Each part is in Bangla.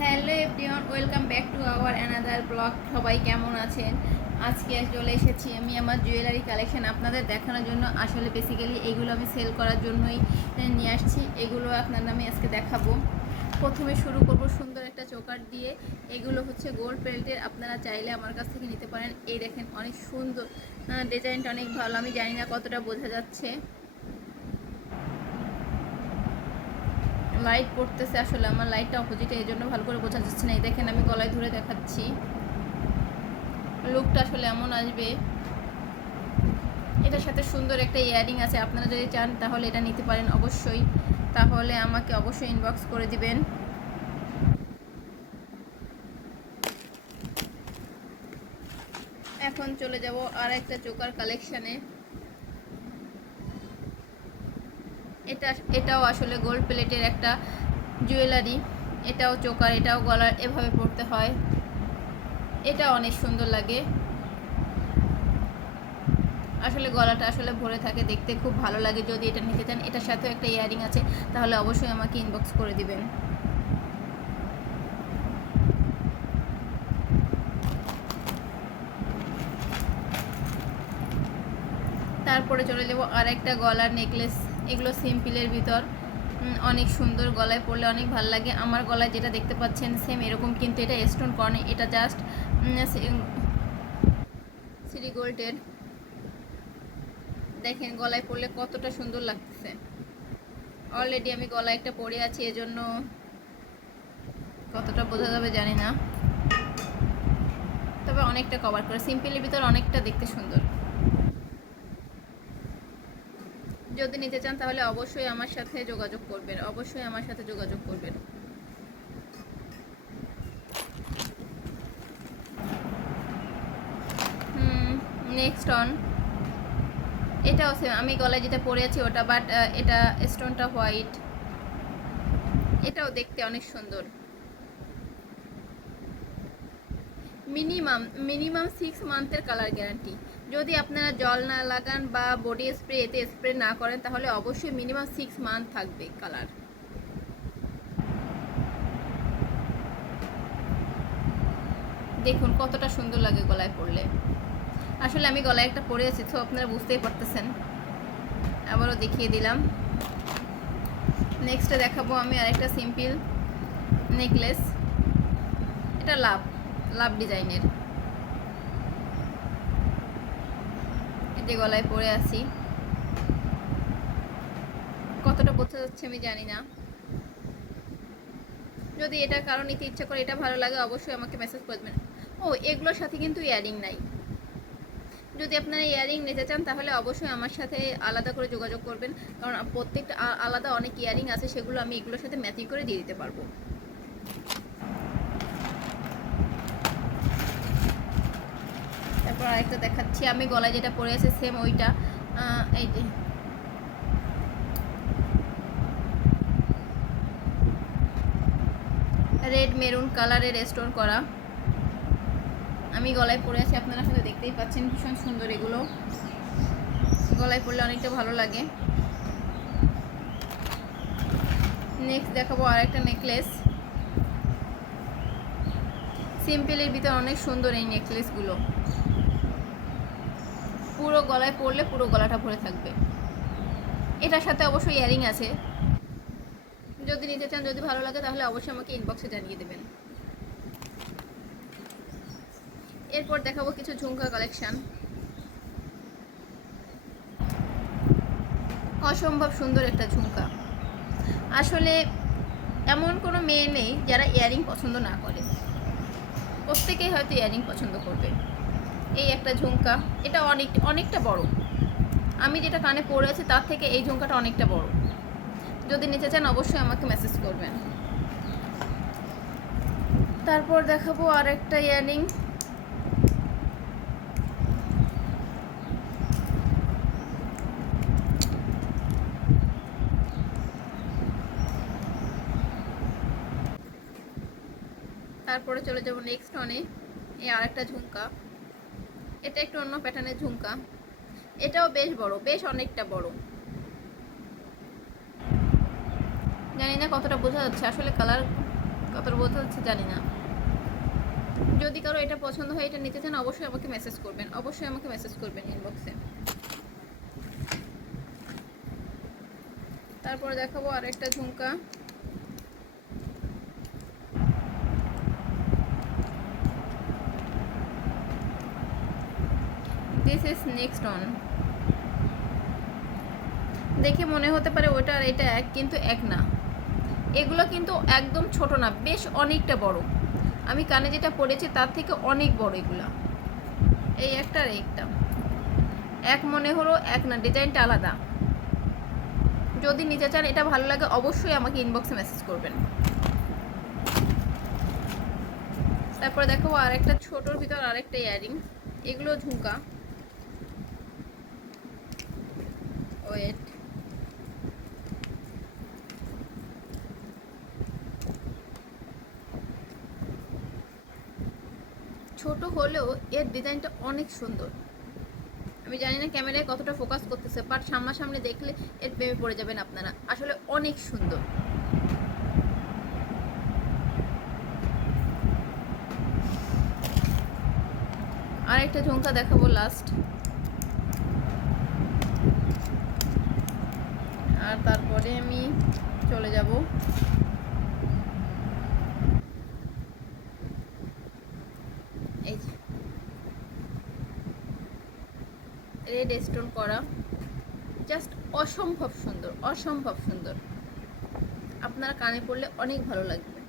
Hello everyone, welcome back to our another blog. সবাই কেমন আছেন? আজকে চলে এসেছি আমি আমার জুয়েলারি কালেকশন আপনাদের দেখানোর জন্য। আসলে বেসিক্যালি এগুলো আমি সেল করার জন্যই নিয়ে আসছি। এগুলো আপনার নামে আজকে দেখাবো। প্রথমে শুরু করব সুন্দর একটা চোকার দিয়ে। এগুলো হচ্ছে গোল্ড প্লেটের আপনারা চাইলে আমার কাছ থেকে নিতে পারেন। এই দেখেন, অনেক সুন্দর ডিজাইনটা অনেক ভালো। আমি জানি না কতটা বোঝা যাচ্ছে। লাইট পড়তেছে, আসলে আমার লাইটটা অপোজিটে এই জন্য ভালো করে বোঝা যাচ্ছে না। এই দেখেন, আমি গলায় ধরে দেখাচ্ছি। লুকটা আসলে এমন আসবে। এটার সাথে সুন্দর একটা ইয়ারিং আছে। আপনারা যদি চান, তাহলে এটা নিতে পারেন অবশ্যই। তাহলে আমাকে অবশ্যই ইনবক্স করে দিবেন। এখন চলে যাব আর একটা চোকার কালেকশানে এটা এটাও আসলে গোল্ড প্লেটের একটা জুয়েলারি এটাও চোকার, এটাও গলার, এভাবে পড়তে হয়। এটা অনেক সুন্দর লাগে। আসলে গলাটা আসলে ভরে থাকে, দেখতে খুব ভালো লাগে। যদি এটা নিতে চান, এটার সাথেও একটা ইয়ারিং আছে, তাহলে অবশ্যই আমাকে ইনবক্স করে দিবেন। তারপরে চলে যাব আর একটা গলার নেকলেস এগুলো সিম্পলের ভিতর। অনেক সুন্দর গলায় পরলে অনেক ভালো লাগে। আমার গলায় যেটা দেখতে পাচ্ছেন সেম এরকম কিন্তু এটা স্টোন কর্নে এটা জাস্ট সিরি গোল্ডের দেখেন গলায় পরলে কতটা সুন্দর লাগতেছে। অলরেডি আমি গলায় একটা পরে আছি, এজন্য কতটা বোঝা যাবে জানি না। তবে অনেকটা কভার করে সিম্পলের ভিতর অনেকটা দেখতে সুন্দর। যদি নিতে চান, তাহলে অবশ্যই আমার সাথে যোগাযোগ করবেন। অবশ্যই আমার সাথে যোগাযোগ করবেন। নেক্সট অন এটাও সেম আমি গলায় যেটা পরে আছি ওটা বাট এটা স্টোনটা হোয়াইট এটাও দেখতে অনেক সুন্দর। মিনিমাম মিনিমাম সিক্স মান্থের কালার গ্যারান্টি যদি আপনারা জল না লাগান বা বডি স্প্রে এতে স্প্রে না করেন, তাহলে অবশ্যই মিনিমাম সিক্স মান্থ থাকবে কালার দেখুন, কতটা সুন্দর লাগে গলায় পরলে আসলে আমি গলায় একটা পরে আছি তো আপনারা বুঝতেই পারতেছেন। আবারও দেখিয়ে দিলাম। নেক্সটে দেখাবো আমি আরেকটা সিম্পল নেকলেস এটা লাভ লাভ ডিজাইনের যে গলায় পরে আছি। কতটা বোঝা যাচ্ছে আমি জানি না। যদি এটার কারণ নিতে ইচ্ছা করে এটা ভালো লাগে, অবশ্যই আমাকে মেসেজ করে দেবেন ও, এগুলোর সাথে কিন্তু ইয়ারিং নাই। যদি আপনারা ইয়ারিং নিতে চান, তাহলে অবশ্যই আমার সাথে আলাদা করে যোগাযোগ করবেন। কারণ প্রত্যেকটা আলাদা অনেক ইয়ারিং আছে, সেগুলো আমি এগুলোর সাথে ম্যাচিং করে দিয়ে দিতে পারব। তারপর আরেকটা দেখাচ্ছি। আমি গলায় যেটা পরে আছে সেম ওইটা। এই যে। রেড মেরুন কালারের স্টোন করা। আমি গলায় পরে আছি, আপনারা সাথে দেখতেই পাচ্ছেন ভীষণ সুন্দর এগুলো। গলায় পরলে অনেকটা ভালো লাগে। নেক্সট দেখাবো আর একটা নেকলেস সিম্পলের ভিতরে অনেক সুন্দর এই নেকলেসগুলো পুরো গলায় পরলে পুরো গলাটা ভরে থাকবে। এটার সাথে অবশ্যই ইয়ারিং আছে। যদি নিতে চান, যদি ভালো লাগে, তাহলে অবশ্যই আমাকে ইনবক্সে জানিয়ে দেবেন। এরপর দেখাবো কিছু ঝুমকা কালেকশান অসম্ভব সুন্দর একটা ঝুমকা। আসলে এমন কোনো মেয়ে নেই যারা ইয়ারিং পছন্দ না করে। প্রত্যেকেই হয়তো ইয়ারিং পছন্দ করবে। এই একটা ঝুমকা, এটা অনেক, অনেকটা বড়। আমি যেটা কানে পরে আছি তার থেকে এই ঝুমকাটা অনেকটা বড়। যদি নিতে চান অবশ্যই আমাকে মেসেজ করবেন। তারপর দেখাবো আর একটা ইয়ারিং তারপরে চলে যাব নেক্সট অনে এই আরেকটা ঝুমকা। এটা একটু অন্য প্যাটার্নের ঝুমকা। এটাও বেশ বড়, বেশ অনেকটা বড়। জানি না কতটা বোঝা যাচ্ছে, আসলে কালার কতটা বোঝা যাচ্ছে জানি না। যদি কারও এটা পছন্দ হয়, এটা নিতে চান, অবশ্যই আমাকে মেসেজ করবেন। অবশ্যই আমাকে মেসেজ করবেন ইনবক্সে তারপরে দেখাবো আরেকটা jhumka. This is next on দেখে মনে হতে পারে ওটা আর এটা এক, কিন্তু এক না। এগুলো কিন্তু একদম ছোট না, বেশ অনেকটা বড়। আমি কানে যেটা পড়েছি, তার থেকে অনেক বড় এগুলা। এই একটা আর একটা। এক মনে হলো, এক না, ডিজাইনটা আলাদা। যদি নিতে চান, এটা ভালো লাগে, অবশ্যই আমাকে ইনবক্সে মেসেজ করবেন। তারপরে দেখো, আর একটা ছোটোর ভিতর আরেকটা ইয়ারিং এগুলো ঝুমকা। ওয়েট ছোট হলেও এর ডিজাইনটা অনেক সুন্দর। আমি জানি না ক্যামেরায় কতটা ফোকাস করতেছে বাট সামনাসামনি দেখলে এর প্রেমে পড়ে যাবেন আপনারা। আসলে অনেক সুন্দর। আর একটা ঝুমকা দেখাবো লাস্ট আর তারপরে আমি চলে যাব। এই রেড স্টোন করা। জাস্ট অসম্ভব সুন্দর অসম্ভব সুন্দর। আপনারা কানে পড়লে অনেক ভালো লাগবে।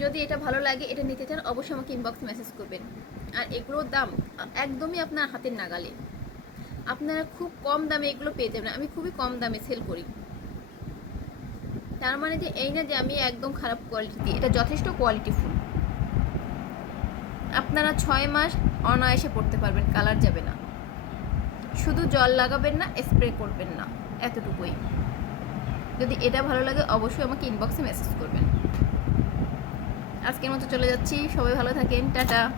যদি এটা ভালো লাগে, এটা নিতে চান, অবশ্যই আমাকে ইনবক্স মেসেজ করবেন। আর এগুলোর দাম একদমই আপনার হাতের নাগালে। আপনারা খুব কম দামে এগুলো পেয়ে যাবেন। আমি খুবই কম দামে সেল করি। তার মানে যে এই না যে আমি একদম খারাপ কোয়ালিটি দিই এটা যথেষ্ট কোয়ালিটি ফুল। আপনারা ছয় মাস অনায়াসে পড়তে পারবেন কালার যাবে না। শুধু জল লাগাবেন না স্প্রে করবেন না, এতটুকুই। যদি এটা ভালো লাগে, অবশ্যই আমাকে ইনবক্সে মেসেজ করবেন। আজকের মতো চলে যাচ্ছি, সবাই ভালো থাকেন, টাটা।